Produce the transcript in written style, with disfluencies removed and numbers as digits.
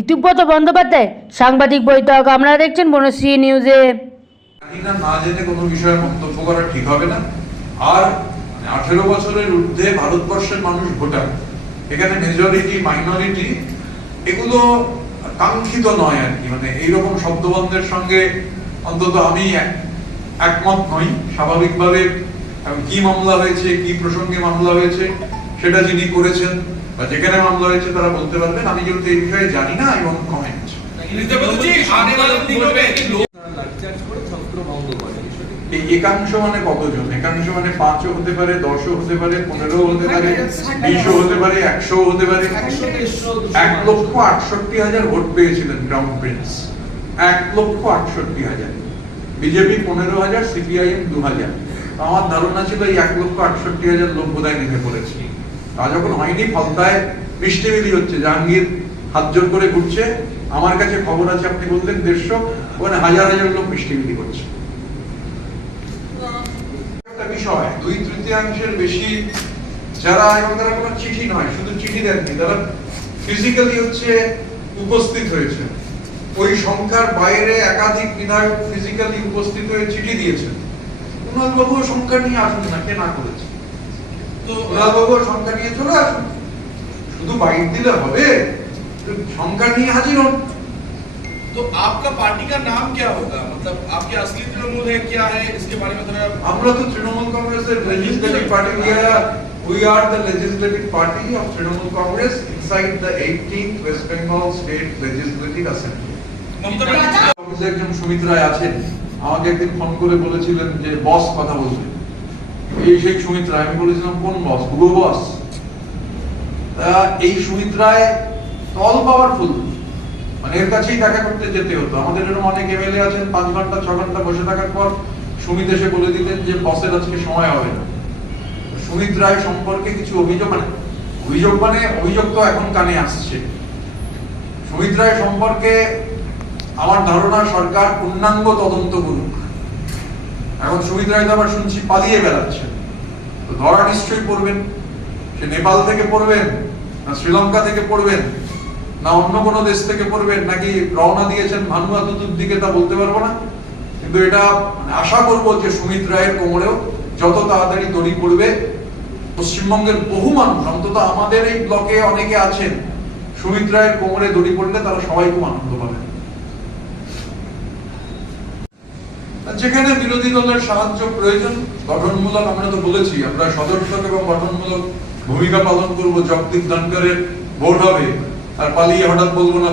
ঋতুব্রত বন্দ্যোপাধ্যায় সাংবাদিক বৈঠক। আপনারা দেখছেন বনশ্রী নিউজে। না জেনে কোনো বিষয়ে মন্তব্য করা ঠিক হবে না। আর 18 বছরের ঊর্ধ্বে ভারতবর্ষের মানুষ ভোটার, এখানে মেজরিটি মাইনরিটি এগুলো কাঙ্ক্ষিত নয় আর কি। মানে এইরকম শব্দবন্ধের সঙ্গে অন্তত আমি একমত নই। স্বাভাবিকভাবে কি মামলা হয়েছে, কি প্রসঙ্গে মামলা হয়েছে সেটা যিনি করেছেন বা যেখানে মামলা হয়েছে তারা বলতে পারবেন। আমি যেহেতু এই বিষয়ে জানি না, এবং কমেন্ট একাংশ মানে কতজন? একাংশ মানে 5ও হতে পারে, 10ও হতে পারে, 15ও হতে পারে, 20ও হতে পারে, 100ও হতে পারে। 1,68,000 ভোট পেয়েছিলেন ক্রাউন প্রিন্স। 1,68,000। BJP 15,000, CPIM 2,000। আমার ধারণা ছিল এই 1,68,000 লোক বোধহয় নেমে পড়েছে। তা যখন হয়নি, ফলতায় মিষ্টি বিলি হচ্ছে। জাহাঙ্গীর হাত জোর করে ঘুরছে। আমার কাছে খবর আছে, আপনি বললেন 150, ওখানে হাজার হাজার লোক মিষ্টি বিলি করছে। বিষয় 2/3 বেশি যারা, এবং তারা কোনো চিঠি নয়, শুধু চিঠি দেননি, তারা ফিজিক্যালি হচ্ছে উপস্থিত হয়েছে। ওই সংখ্যার বাইরে একাধিক বিধায়ক ফিজিক্যালি উপস্থিত হয়ে চিঠি দিয়েছেন। কুণাল বাবু সংখ্যা নিয়ে আসুন না, কে না করেছে? তো কুণাল বাবু সংখ্যা নিয়ে চলে আসুন, শুধু বাইক দিলে হবে? সংখ্যা নিয়ে হাজির হন। तो आपका पार्टी का नाम क्या होगा? मतलब आपके असली तृणमूल है, क्या है, इसके बारे में थोड़ा। আমরা তো তৃণমূল কংগ্রেসের legislative party. We are the legislative party of Trinamool Congress inside the 18th West Bengal State Legislative Assembly. Mamata Banerjee একজন সুমিত রায় আছেন, আমাকে একদিন ফোন করে বলেছিলেন যে বস কথা বলবেন। সেই সুমিত রায়, আমি বলেছিলাম কোন বস? ভুগো বস। এই সুমিত রায় অল পাওয়ারফুল, মানে এর কাছেই দেখা করতে যেতে হতো। আমাদের এরকম অনেক এমএলএ আছেন, 5 ঘন্টা 6 ঘন্টা বসে থাকার পর সুমিত এসে বলে দিতেন যে বসের আজকে সময় হবে না। সুমিত রায় সম্পর্কে কিছু অভিযোগ তো এখন কানে আসছে। সুমিত রায় সম্পর্কে আমার ধারণা সরকার পূর্ণাঙ্গ তদন্ত করুক। এখন সুমিত রায় তো আবার শুনছি পালিয়ে বেড়াচ্ছেন, তো ধরা নিশ্চয়ই পড়বেন। সে নেপাল থেকে পড়বেন, না শ্রীলঙ্কা থেকে পড়বেন, না অন্য কোনো দেশ থেকে পড়বেন, নাকি রওনা দিয়েছেন ভানুয়াতুতুর দিকে, তা বলতে পারবো না। কিন্তু এটা আশা করব যে সুমিত রায়ের কোমরেও যত তাড়াতাড়ি দড়ি পড়বে। পশ্চিমবঙ্গের বহু মানুষ, অন্তত আমাদের এই ব্লকে অনেকে আছেন, সুমিত রায়ের কোমরে দড়ি পড়লে তারা সবাই খুব আনন্দ পাবেন। যেখানে বিরোধী দলের সাহায্য প্রয়োজন, গঠনমূলক, আমরা তো বলেছি আমরা সদর্থক এবং গঠনমূলক ভূমিকা পালন করব। জগদীপ ধনকরের ভোট হবে আর পালিয়ে হঠাৎ বলবো না